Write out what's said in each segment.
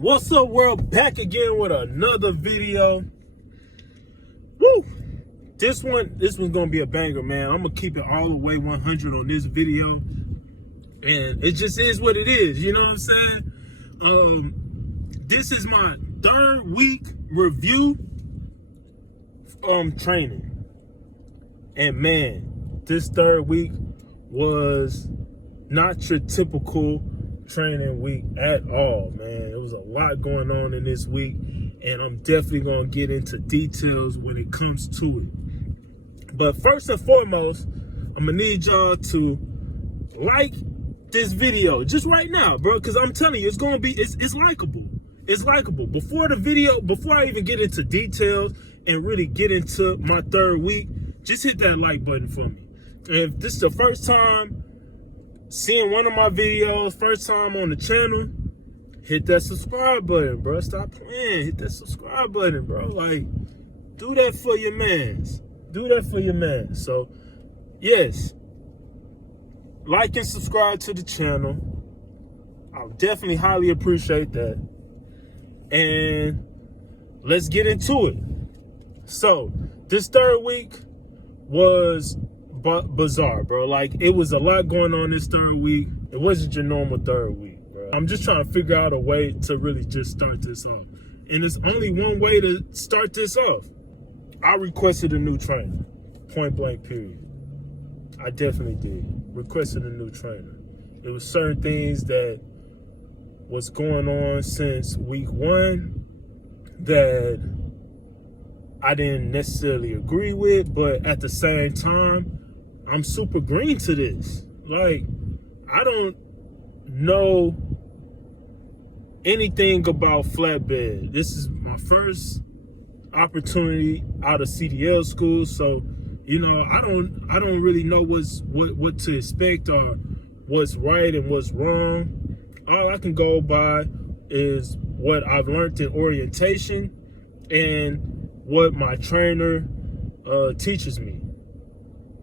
What's up, world? Back again with another video. Woo! This one's gonna be a banger, man. I'm gonna keep it all the way 100 on this video, and it just is what it is. You know what I'm saying? This is my third week review training, and man, this third week was not your typical training week at all, man. There was a lot going on in this week, and I'm definitely gonna get into details when it comes to it. But first and foremost, I'm gonna need y'all to like this video just right now, bro, because I'm telling you, it's gonna be it's likable. It's likable. Before I even get into details and really get into my third week, just hit that like button for me. And if this is the first time seeing one of my videos, first time on the channel, hit that subscribe button, bro. Stop playing. Hit that subscribe button, bro. Like, do that for your mans. Do that for your man. So, yes, like and subscribe to the channel. I'll definitely highly appreciate that. And let's get into it. So, this third week was bizarre, bro. Like, it was a lot going on this third week. It wasn't your normal third week, bro. I'm just trying to figure out a way to really just start this off. And there's only one way to start this off. I requested a new trainer. Point blank, period. I definitely did. Requested a new trainer. There was certain things that was going on since week one that I didn't necessarily agree with, but at the same time, I'm super green to this. Like, I don't know anything about Flatbed. This is my first opportunity out of CDL school, so you know, I don't really know what to expect or what's right and what's wrong. All I can go by is what I've learned in orientation and what my trainer teaches me.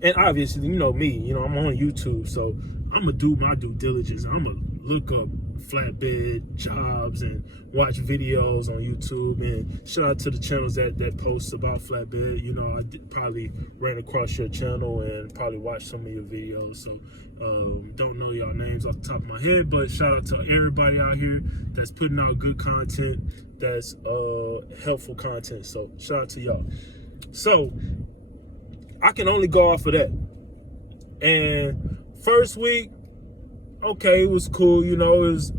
And obviously, you know me, you know, I'm on YouTube, so I'm gonna do my due diligence. I'm gonna look up flatbed jobs and watch videos on YouTube. And shout out to the channels that post about flatbed. You know, probably ran across your channel and probably watched some of your videos. So don't know y'all names off the top of my head, but shout out to everybody out here that's putting out good content, that's helpful content. So shout out to y'all. So I can only go off of that. And first week, okay, it was cool, you know. It was,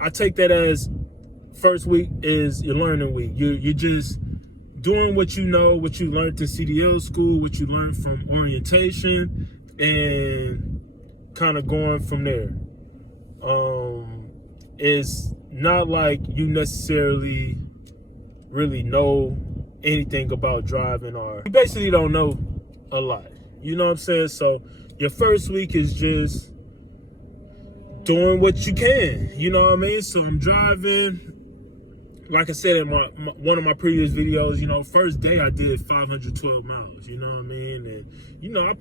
I take that as first week is your learning week. You're just doing what you know, what you learned in CDL school, what you learned from orientation, and kind of going from there. It's not like you necessarily really know anything about driving, or you basically don't know a lot. You know what I'm saying? So your first week is just doing what you can. You know what I mean? So I'm driving. Like I said in one of my previous videos, you know, first day I did 512 miles. You know what I mean? And you know, I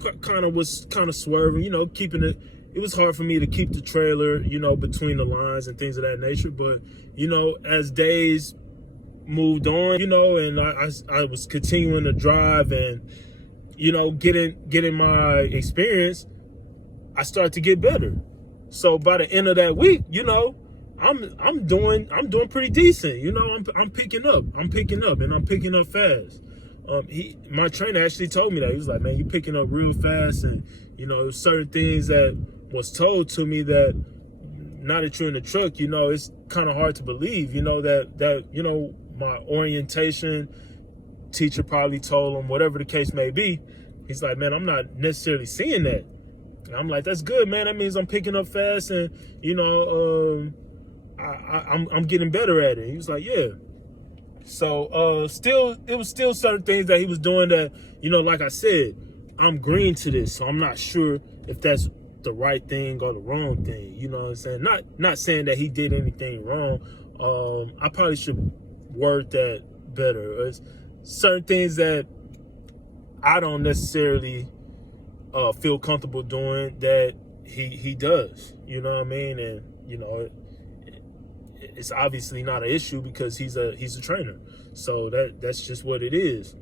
was swerving. You know, keeping it. It was hard for me to keep the trailer, you know, between the lines and things of that nature. But you know, as days moved on, you know, and I was continuing to drive and, you know, getting my experience, I started to get better. So by the end of that week, you know, I'm doing pretty decent. You know, I'm picking up, and I'm picking up fast. My trainer actually told me that. He was like, man, you picking up real fast. And you know, there's certain things that was told to me that now that you're in the truck, you know, it's kind of hard to believe, you know, that you know, my orientation teacher probably told him, whatever the case may be. He's like, man, I'm not necessarily seeing that. And I'm like, that's good, man. That means I'm picking up fast, and you know, I'm getting better at it. He was like, yeah. So it was still certain things that he was doing that, you know, like I said, I'm green to this, so I'm not sure if that's the right thing or the wrong thing. You know what I'm saying? Not saying that he did anything wrong. I probably should word that better. It's certain things that I don't necessarily feel comfortable doing that he does. You know what I mean? And you know, it's obviously not an issue because he's a trainer. So that's just what it is.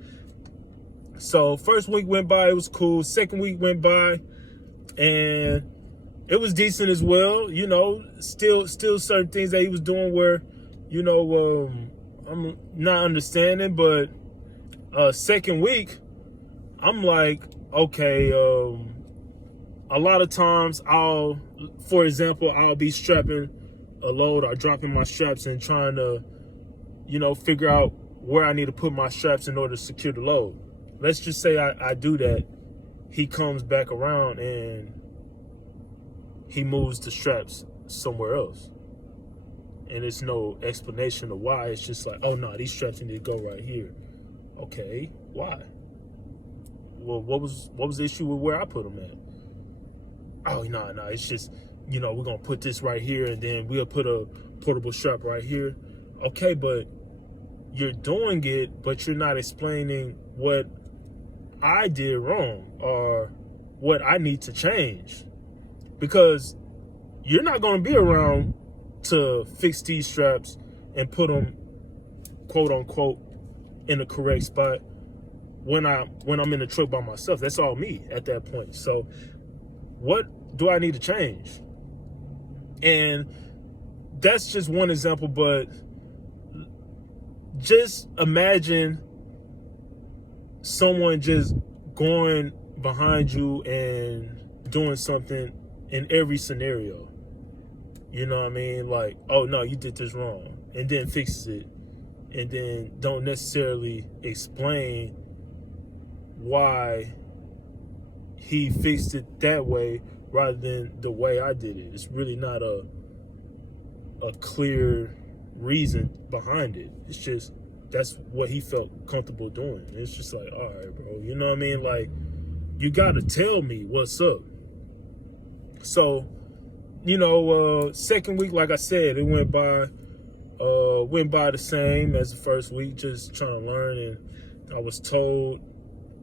So first week went by, it was cool. Second week went by, and it was decent as well. You know, still certain things that he was doing where, you know, I'm not understanding. But second week, I'm like, okay, a lot of times for example, I'll be strapping a load or dropping my straps and trying to, you know, figure out where I need to put my straps in order to secure the load. Let's just say I do that. He comes back around and he moves the straps somewhere else. And it's no explanation of why. It's just like, oh no, these straps need to go right here. Okay, why? Well, what was the issue with where I put them at? Oh, no, it's just, you know, we're going to put this right here and then we'll put a portable strap right here. Okay, but you're doing it, but you're not explaining what I did wrong or what I need to change. Because you're not going to be around to fix these straps and put them, quote unquote, in the correct spot when I'm in the truck by myself. That's all me at that point. So what do I need to change? And that's just one example, but just imagine someone just going behind you and doing something in every scenario. You know what I mean? Like, oh no, you did this wrong, and then fixes it, and then don't necessarily explain why he fixed it that way rather than the way I did it. It's really not a clear reason behind it. It's just that's what he felt comfortable doing. It's just like, all right, bro, you know what I mean? Like, you got to tell me what's up. So, you know, second week, like I said, it went by the same as the first week, just trying to learn. And I was told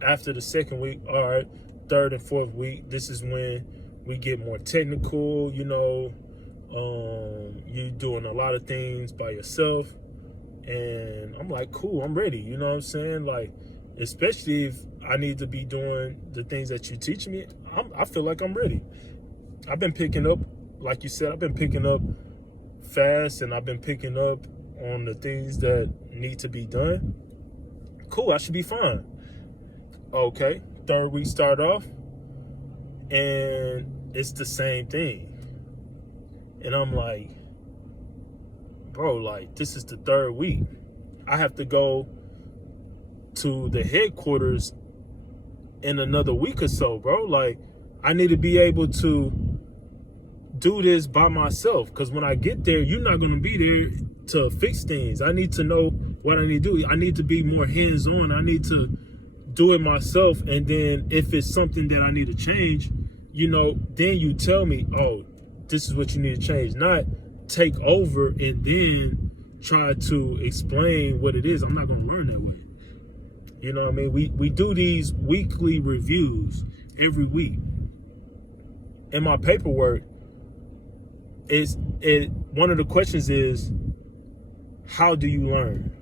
after the second week, all right, third and fourth week, this is when we get more technical. You know, you're doing a lot of things by yourself. And I'm like, cool, I'm ready. You know what I'm saying? Like, especially if I need to be doing the things that you teach me, I feel like I'm ready. I've been picking up, like you said, I've been picking up fast, and I've been picking up on the things that need to be done. Cool, I should be fine. Okay, third week start off, and it's the same thing. And I'm like, bro, like, this is the third week. I have to go to the headquarters in another week or so, bro. Like, I need to be able to do this by myself, because when I get there, you're not going to be there to fix things. I need to know what I need to do. I need to be more hands-on. I need to do it myself. And then if it's something that I need to change, you know, then you tell me, oh, this is what you need to change. Not take over and then try to explain what it is. I'm not going to learn that way. You know what I mean? We do these weekly reviews every week. In my paperwork, one of the questions is, how do you learn?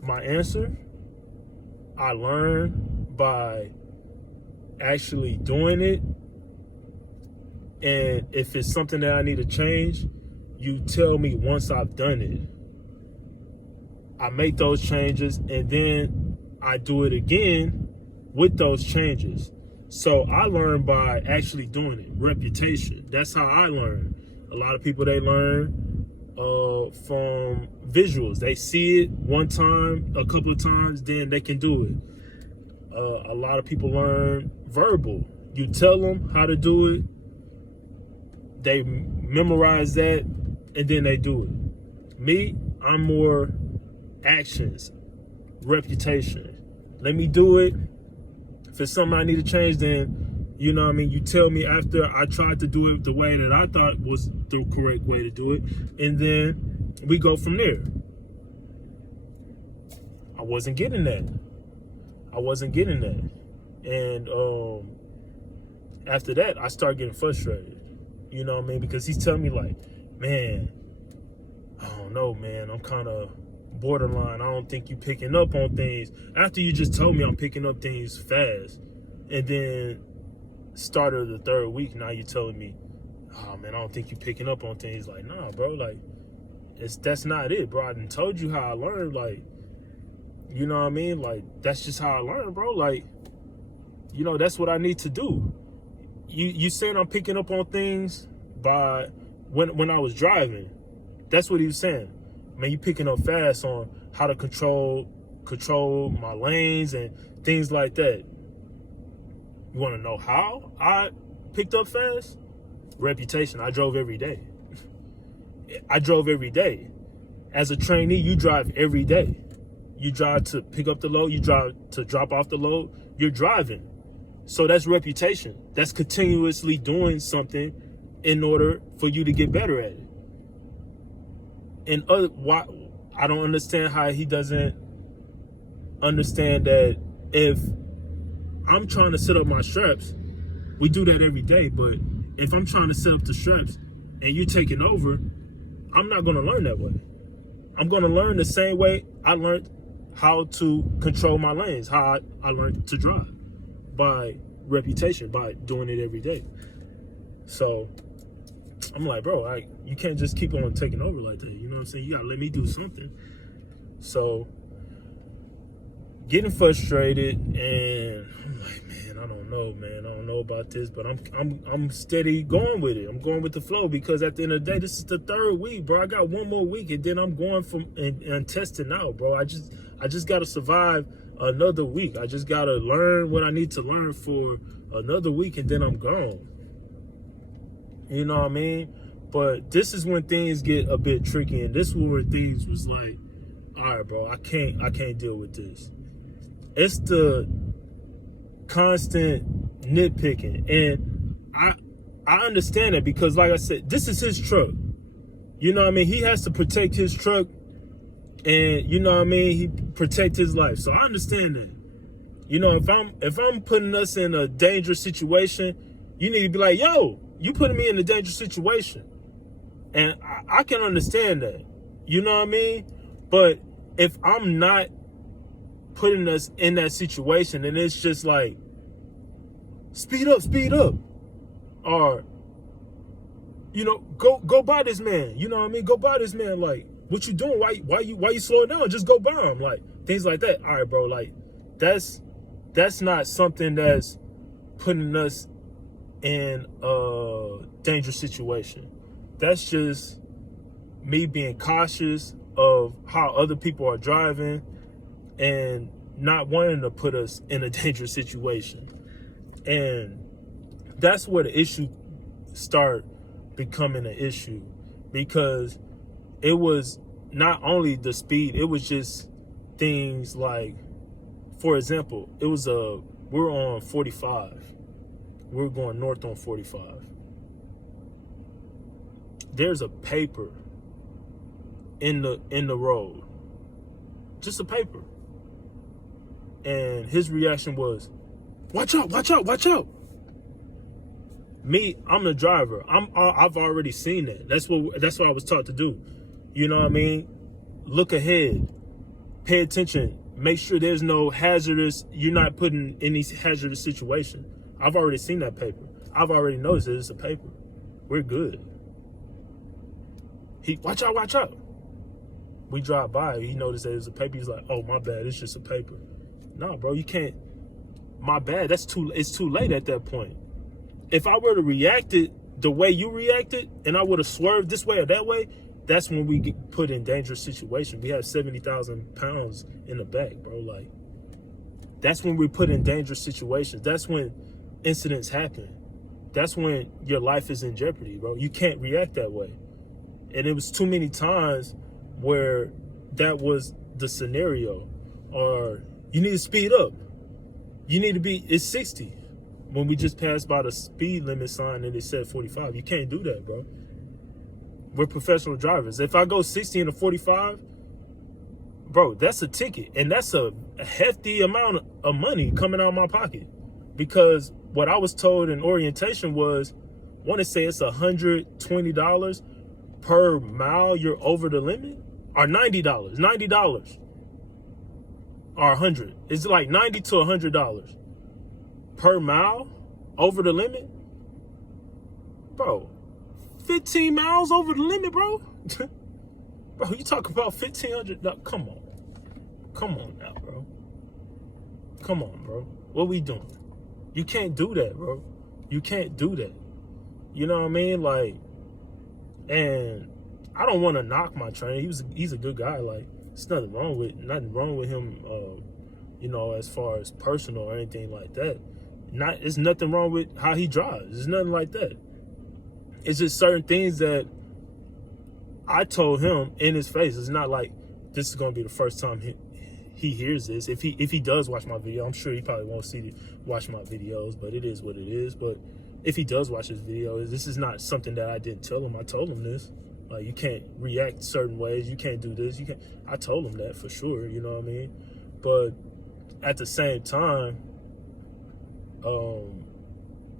My answer, I learn by actually doing it. And if it's something that I need to change, you tell me once I've done it. I make those changes, and then I do it again with those changes. So I learn by actually doing it. Reputation. That's how I learn. A lot of people, they learn from visuals. They see it one time, a couple of times, then they can do it. A lot of people learn verbal. You tell them how to do it, they memorize that, and then they do it. Me, I'm more actions, reputation. Let me do it. If it's something I need to change, then, you know what I mean, you tell me after I tried to do it the way that I thought was the correct way to do it, and then we go from there. I wasn't getting that. And after that, I start getting frustrated. You know what I mean? Because he's telling me, like, man, I don't know, man. I'm kind of borderline. I don't think you picking up on things. After you just told me I'm picking up things fast, and then start of the third week, now you're telling me, oh man, I don't think you picking up on things. Like, nah, bro, like that's not it, bro. I done told you how I learned, like, you know what I mean? Like, that's just how I learned, bro. Like, you know, that's what I need to do. You saying I'm picking up on things by when I was driving. That's what he was saying. Man, you picking up fast on how to control my lanes and things like that. You want to know how I picked up fast? Reputation. I drove every day. I drove every day. As a trainee, you drive every day. You drive to pick up the load. You drive to drop off the load. You're driving. So that's reputation. That's continuously doing something in order for you to get better at it. And why I don't understand how he doesn't understand that if I'm trying to set up my straps, we do that every day, but if I'm trying to set up the straps and you're taking over, I'm not going to learn that way. I'm going to learn the same way I learned how to control my lanes, how I learned to drive, by reputation, by doing it every day. So I'm like, bro, you can't just keep on taking over like that. You know what I'm saying? You got to let me do something. So getting frustrated, and I'm like, man, I don't know, man. I don't know about this, but I'm steady going with it. I'm going with the flow, because at the end of the day, this is the third week, bro. I got one more week, and then I'm going and testing out, bro. I just got to survive another week. I just got to learn what I need to learn for another week, and then I'm gone. You know what I mean? But this is when things get a bit tricky, and this is where things was like, all right, bro, I can't deal with this. It's the constant nitpicking, and I understand it, because like I said, this is his truck. You know what I mean? He has to protect his truck, and you know what I mean, he protect his life. So I understand that. You know, if I'm putting us in a dangerous situation, you need to be like, yo, you putting me in a dangerous situation. And I can understand that. You know what I mean? But if I'm not putting us in that situation, and it's just like, speed up, or, you know, go by this man. You know what I mean? Go by this man. Like, what you doing? Why you slowing down? Just go by him. Like, things like that. All right, bro. Like, that's not something that's putting us in a dangerous situation. That's just me being cautious of how other people are driving and not wanting to put us in a dangerous situation. And that's where the issue start becoming an issue, because it was not only the speed, it was just things like, for example, it was we're on 45. We're going north on 45. There's a paper in the road. Just a paper. And his reaction was, watch out, watch out, watch out. Me, I'm the driver. I've already seen that. That's what I was taught to do. You know what I mean? Look ahead. Pay attention. Make sure there's no hazardous, you're not put in any hazardous situation. I've already seen that paper. I've already noticed that it's a paper. We're good. Watch out, watch out. We drive by, he noticed that it's a paper. He's like, oh, my bad, it's just a paper. No, bro, you can't. My bad, it's too late at that point. If I were to react it the way you reacted, and I would have swerved this way or that way, that's when we get put in dangerous situation. We have 70,000 pounds in the back, bro. Like, that's when we're put in dangerous situations. That's when incidents happen. That's when your life is in jeopardy, bro. You can't react that way. And it was too many times where that was the scenario. Or you need to speed up. You need to be, it's 60. When we just passed by the speed limit sign and it said 45. You can't do that, bro. We're professional drivers. If I go 60 in a 45, bro, that's a ticket. And that's a hefty amount of money coming out of my pocket. Because what I was told in orientation was, I want to say it's $120 per mile you're over the limit, or $90, or 100. It's like $90 to $100 per mile over the limit, bro. 15 miles over the limit, bro. Bro, you talk about $1,500. Come on now, bro. Come on, bro. What we doing? You can't do that, bro. You can't do that. You know what I mean? Like, and I don't want to knock my trainer. He's a good guy. Like, there's nothing wrong with him. You know, as far as personal or anything like that. It's nothing wrong with how he drives. There's nothing like that. It's just certain things that I told him in his face. It's not like this is gonna be the first time he hears this. If he does watch my video, I'm sure he probably won't watch my videos, but it is what it is. But if he does watch this video, this is not something that I didn't tell him. I told him this. Like, you can't react certain ways. You can't do this. You can't. I told him that for sure. You know what I mean? But at the same time,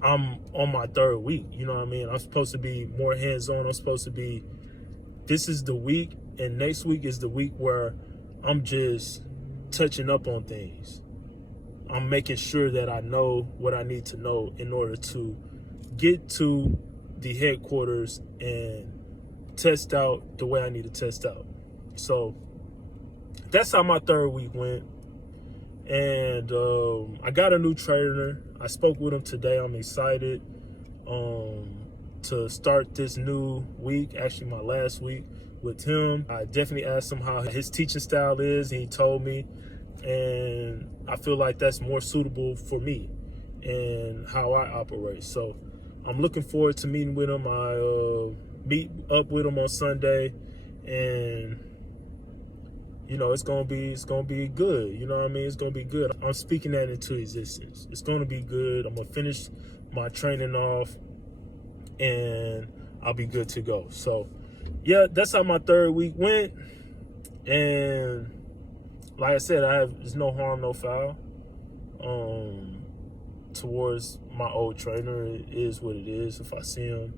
I'm on my third week. You know what I mean? I'm supposed to be more hands-on. I'm supposed to be. This is the week, and next week is the week where I'm just touching up on things. I'm making sure that I know what I need to know in order to get to the headquarters and test out the way I need to test out. So that's how my third week went. And I got a new trainer. I spoke with him today. I'm excited to start this new week, actually my last week with him. I definitely asked him how his teaching style is, and he told me. And I feel like that's more suitable for me and how I operate. So I'm looking forward to meeting with him. I meet up with him on Sunday, and you know, it's gonna be good. You know what I mean? It's gonna be good. I'm speaking that into existence. It's gonna be good. I'm gonna finish my training off, and I'll be good to go. So yeah, that's how my third week went. And like I said, there's no harm, no foul towards my old trainer. It is what it is. If I see him,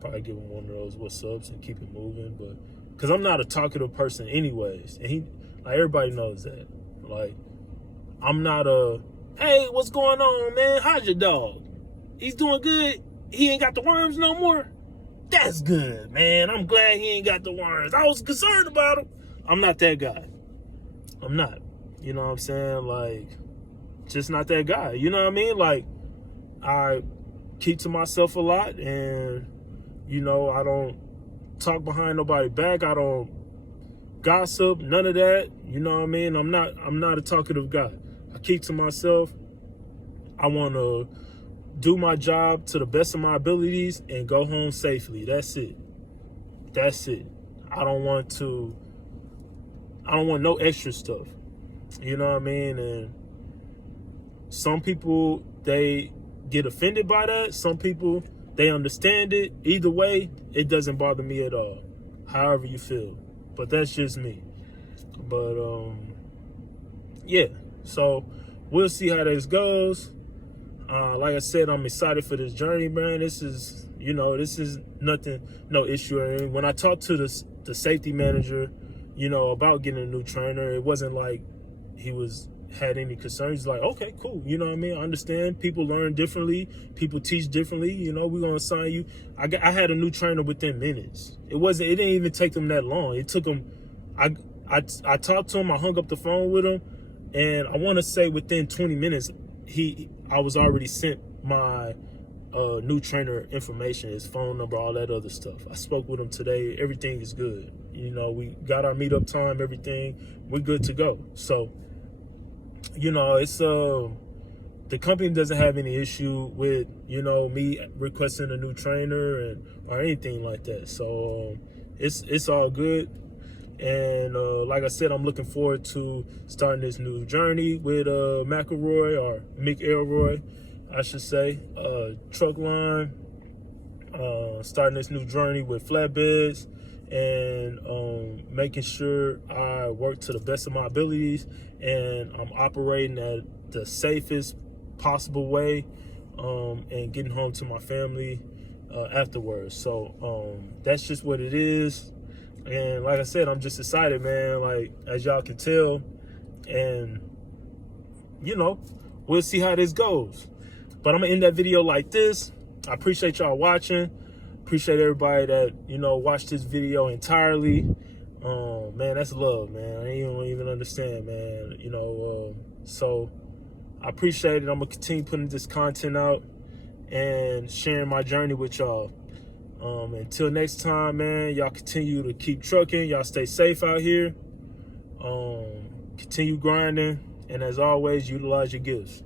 probably give him one of those what's ups and keep it moving. But because I'm not a talkative person anyways, and everybody knows that. Like, I'm not a, hey, what's going on, man? How's your dog? He's doing good. He ain't got the worms no more. That's good, man. I'm glad he ain't got the worms. I was concerned about him. I'm not that guy. I'm not. You know what I'm saying? Like, just not that guy. You know what I mean? Like, I keep to myself a lot, and, you know, I don't talk behind nobody's back. I don't gossip, none of that. You know what I mean? I'm not a talkative guy. I keep to myself. I want to do my job to the best of my abilities and go home safely. That's it. I don't want no extra stuff. You know what I mean? And some people, they get offended by that. Some people, they understand it. Either way, it doesn't bother me at all. However you feel. But that's just me. But, yeah. So, we'll see how this goes. Like I said, I'm excited for this journey, man. This is nothing, no issue or anything. When I talked to the safety manager, you know, about getting a new trainer, it wasn't like he had any concerns. He's like, okay, cool. You know what I mean? I understand. People learn differently. People teach differently. You know, we're going to assign you. I had a new trainer within minutes. It didn't even take them that long. It took them, I talked to him. I hung up the phone with him. And I want to say within 20 minutes, I was already sent my new trainer information, his phone number, all that other stuff. I spoke with him today. Everything is good. You know, we got our meetup time, everything. We're good to go. So, you know, it's the company doesn't have any issue with, you know, me requesting a new trainer or anything like that. So it's all good. And like I said, I'm looking forward to starting this new journey with McElroy, or McElroy, I should say, truck line. Starting this new journey with flatbeds, and making sure I work to the best of my abilities, and I'm operating at the safest possible way, and getting home to my family afterwards. So that's just what it is. And like I said, I'm just excited, man, like as y'all can tell. And you know, we'll see how this goes. But I'm gonna end that video like this. I appreciate y'all watching. Appreciate everybody that, you know, watched this video entirely. Man, that's love, man. I don't even understand, man. You know, so I appreciate it. I'm gonna continue putting this content out and sharing my journey with y'all. Until next time, man, y'all continue to keep trucking. Y'all stay safe out here. Continue grinding. And as always, utilize your gifts.